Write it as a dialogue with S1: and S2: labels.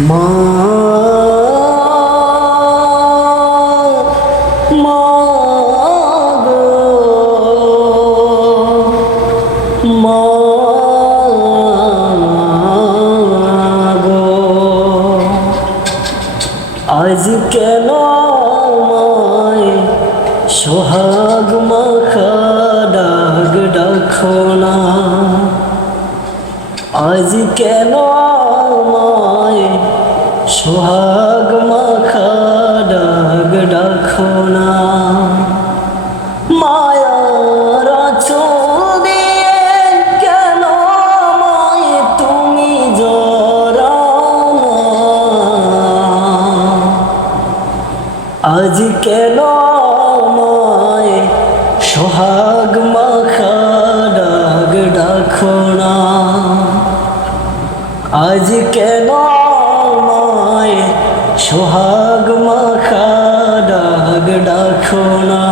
S1: মা মা মা আজ কেন সোহাগ মাখা ডাক না আজ কেন আমায় সোহাগ মাখা ডাক ডাকো না। মায়ার আঁচল কেন তুমি আজ কেন আমায় সোহাগ মাখা ডাক ডাকো না? আজ কেন সোহাগ মাখা ডাক ডাকো না।